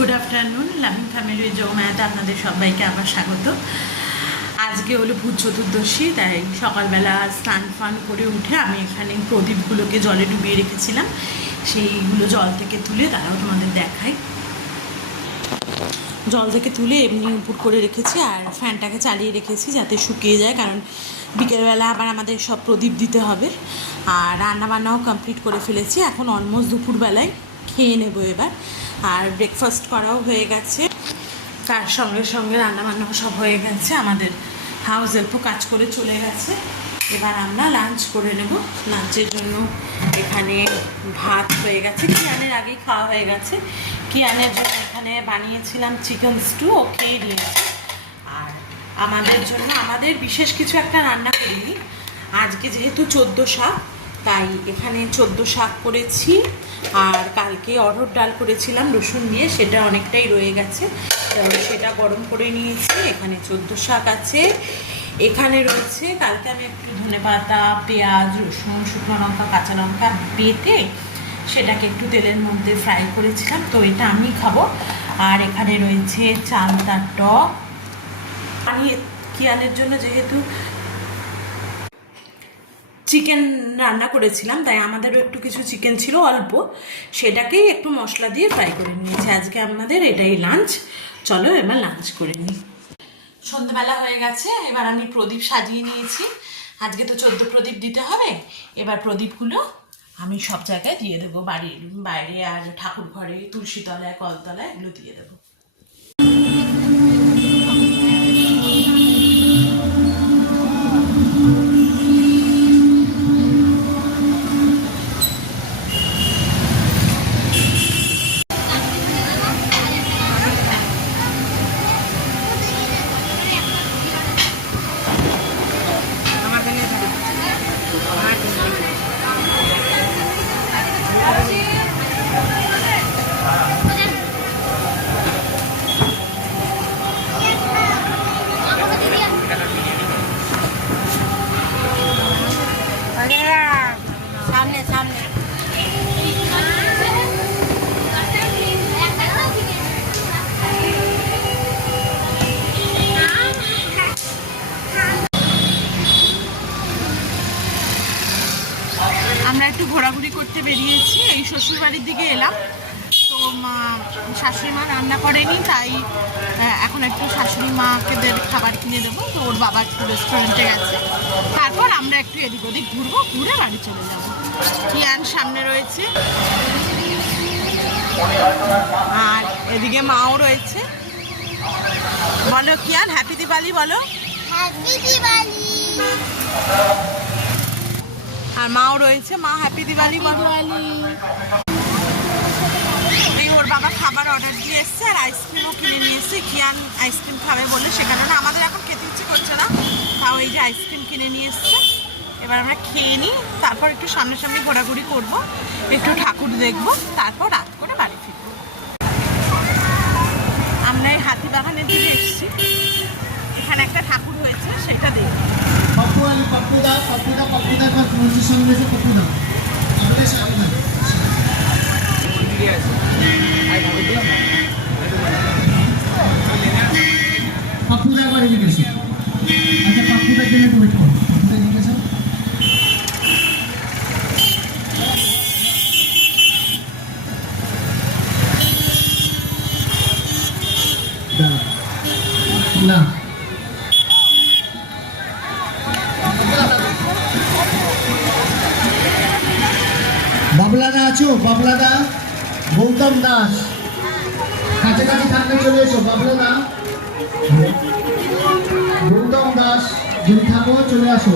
Good afternoon. Loving ফ্যামিলির জৌমায়াতে আপনাদের সবাইকে আবার স্বাগত। আজকে হলো ভূত চতুর্দশী, তাই সকালবেলা স্নান ফান করে উঠে আমি এখানে প্রদীপগুলোকে জলে ডুবিয়ে রেখেছিলাম। সেইগুলো জল থেকে তুলে তারাও তোমাদের দেখাই। জল থেকে তুলে এমনি উপর করে রেখেছি আর ফ্যানটাকে চালিয়ে রেখেছি যাতে শুকিয়ে যায়, কারণ বিকেলবেলা আবার আমাদের সব প্রদীপ দিতে হবে। আর রান্নাবান্নাও কমপ্লিট করে ফেলেছি, এখন অলমোস্ট দুপুরবেলায় খেয়ে নেবো এবার। আর ব্রেকফাস্ট করাও হয়ে গেছে, তার সঙ্গে সঙ্গে রান্নাবান্নাও সব হয়ে গেছে। আমাদের হাউস হেল্পও কাজ করে চলে গেছে। এবার আমরা লাঞ্চ করে নেব। লাঞ্চের জন্য এখানে ভাত হয়ে গেছে, কিয়ানের আগেই খাওয়া হয়ে গেছে। কিয়ানের জন্য এখানে বানিয়েছিলাম চিকেন স্টু, ও খেয়ে নিয়েছে। আর আমাদের জন্য আমাদের বিশেষ কিছু একটা রান্না করিনি আজকে, যেহেতু 14 শাক, তাই এখানে 14 শাক করেছি। আর কালকে অড়হর ডাল করেছিলাম রসুন দিয়ে, সেটা অনেকটাই রয়ে গেছে, সেটা গরম করে নিয়েছি। এখানে 14 শাক আছে। এখানে রয়েছে, কালকে আমি একটু ধনেপাতা, পেঁয়াজ, রসুন, শুকনো লঙ্কা, কাঁচা লঙ্কা বেটে সেটাকে একটু তেলের মধ্যে ফ্রাই করেছিলাম, তো এটা আমি খাবো। আর এখানে রয়েছে চালতার টক। আমি কিয়ানের জন্য যেহেতু চিকেন রান্না করেছিলাম, তাই আমাদেরও একটু কিছু চিকেন ছিল অল্প, সেটাকেই একটু মশলা দিয়ে ফ্রাই করে নিয়েছি। আজকে আমাদের এটাই লাঞ্চ। চলো এবার লাঞ্চ করে নিই। সন্ধ্যেবেলা হয়ে গেছে, এবার আমি প্রদীপ সাজিয়ে নিয়েছি। আজকে তো 14 প্রদীপ দিতে হবে। এবার প্রদীপগুলো আমি সব জায়গায় দিয়ে দেবো, বাড়ির বাইরে আর ঠাকুর ঘরে, তুলসী তলায়, কলতলায়, এগুলো দিয়ে দেবো। সামনে সামনে আমরা একটু ঘোরাঘুরি করতে বেরিয়েছি, এই শ্বশুরবাড়ির দিকে এলাম। তো শাশুড়ি মা রান্না করেনি, তাই এখন একটু শাশুড়ি মাকেদের খাবার কিনে দেবো। তো ওর বাবা একটু রেস্টুরেন্টে গেছে, তারপর আমরা একটু এদিক ওদিক ঘুরবো, ঘুরে বাড়ি চলে যাবো। কিয়ান সামনে রয়েছে আর এদিকে মাও রয়েছে। বলো কিয়ান, হ্যাপি দিওয়ালি বলো। হ্যাপি দিওয়ালি। আর মাও রয়েছে, মা হ্যাপি দিওয়ালি বলো। এই ওর বাবা খাবার অর্ডার দিয়ে এসছে আর আইসক্রিমও কিনে নিয়ে এসছে। কিয়ান আইসক্রিম খাবে বলে, সেখানে না আমাদের এখন খেতে ইচ্ছে করছে না, তাও এই যে আইসক্রিম কিনে নিয়ে এসছে। এবার আমরা খেয়ে নিই, তারপর একটু সামনাসামনি ঘোরাঘুরি করবো, একটু ঠাকুর দেখবো, তারপর রাত করে বাড়ি ফিরবো। আমরা এই হাতিবাগানের দিকে এসেছি, এখানে একটা ঠাকুর হয়েছে, সেটা দেখবো। পাপ্পুদা করে জিজ্ঞেস, আচ্ছা পাপ্পুদার জন্য ওয়েট করো, পাপ্পুদা জিজ্ঞেস। না বাবলাদা আছো? বাবলাদা, গৌতম দাস কাছাকাছি থাকলে চলে এসো। বাবলাদা, গৌতম দাস যদি থাকো চলে আসো।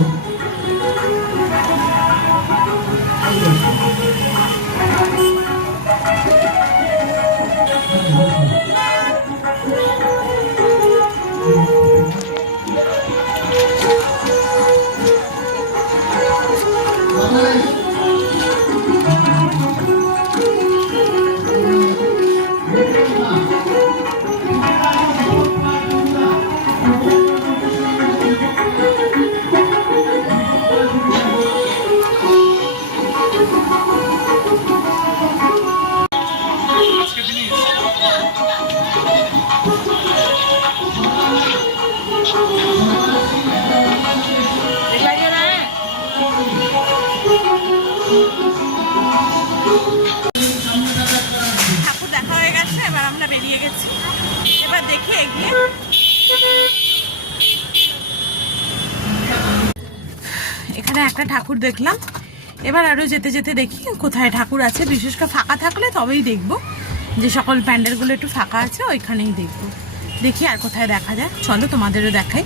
ঠাকুর দেখা হয়ে গেছে, এবার আমরা বেরিয়ে গেছি। এবার দেখি এগিয়ে এখানে একটা ঠাকুর দেখলাম। এবার আরও যেতে যেতে দেখি কোথায় ঠাকুর আছে, বিশেষ করে ফাঁকা থাকলে তবেই দেখবো। যে সকল প্যান্ডেলগুলো একটু ফাঁকা আছে ওইখানেই দেখবো। দেখি আর কোথায় দেখা যায়, চলো তোমাদেরও দেখাই।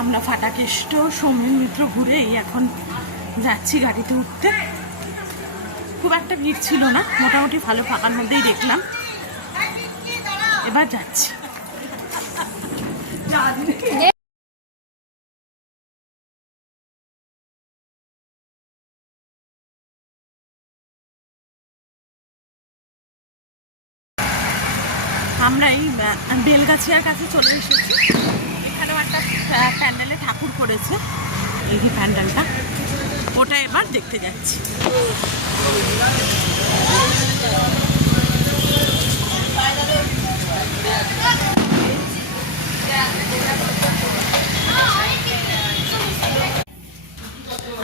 আমরা ফাটাকেষ্ট সৌমেন মিত্র ঘুরে এখন যাচ্ছি গাড়িতে উঠতে। খুব একটা ভিড় ছিল না, মোটামুটি ভালো ফাঁকার মধ্যেই দেখলাম। এবার যাচ্ছি। আমরা এই বেলগাছিয়ার কাছে চলে এসেছি। এখানেও একটা প্যান্ডেলে ঠাকুর করেছে, এই যে প্যান্ডেলটা, ওটা এবার দেখতে যাচ্ছি।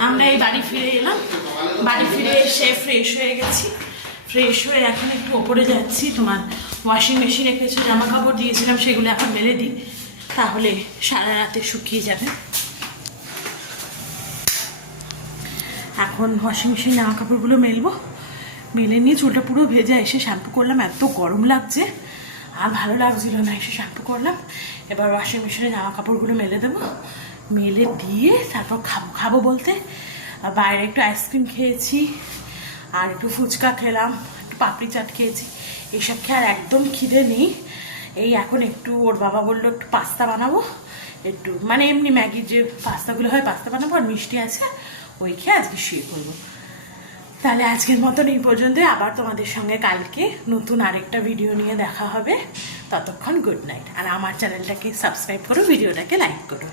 আমরা এই বাড়ি ফিরে এলাম। বাড়ি ফিরে এসে ফ্রেশ হয়ে গেছি। ফ্রেশ হয়ে এখন একটু ওপরে যাচ্ছি। তোমার ওয়াশিং মেশিনে কিছু জামা কাপড় দিয়েছিলাম, সেগুলো এখন মেলে দিই, তাহলে সারা রাতে শুকিয়ে যাবে। এখন ওয়াশিং মেশিন জামা কাপড়গুলো মেলবো। মেলে নিয়ে চুলটা পুরো ভেজা এসে শ্যাম্পু করলাম। এত গরম লাগছে, আর ভালো লাগছিল না, এসে শ্যাম্পু করলাম। এবার ওয়াশিং মেশিনে জামা কাপড়গুলো মেলে দেবো। মেলে দিয়ে তারপর খাবো বলতে বাইরে একটু আইসক্রিম খেয়েছি, আর একটু ফুচকা খেলাম, একটু পাপড়ি চাট খেয়েছি। এইসব খেয়ে আর একদম খিদে নেই। এই এখন একটু ওর বাবা বললো একটু পাস্তা বানাবো, একটু মানে এমনি ম্যাগির যে পাস্তাগুলো হয় পাস্তা বানাবো, আর মিষ্টি আছে, ওই খেয়ে আজকে শুয়ে পড়বো। তাহলে আজকের মতন এই পর্যন্ত। আবার তোমাদের সঙ্গে কালকে নতুন আরেকটা ভিডিও নিয়ে দেখা হবে। ততক্ষণ গুড নাইট। আর আমার চ্যানেলটাকে সাবস্ক্রাইব করো, ভিডিওটাকে লাইক করো।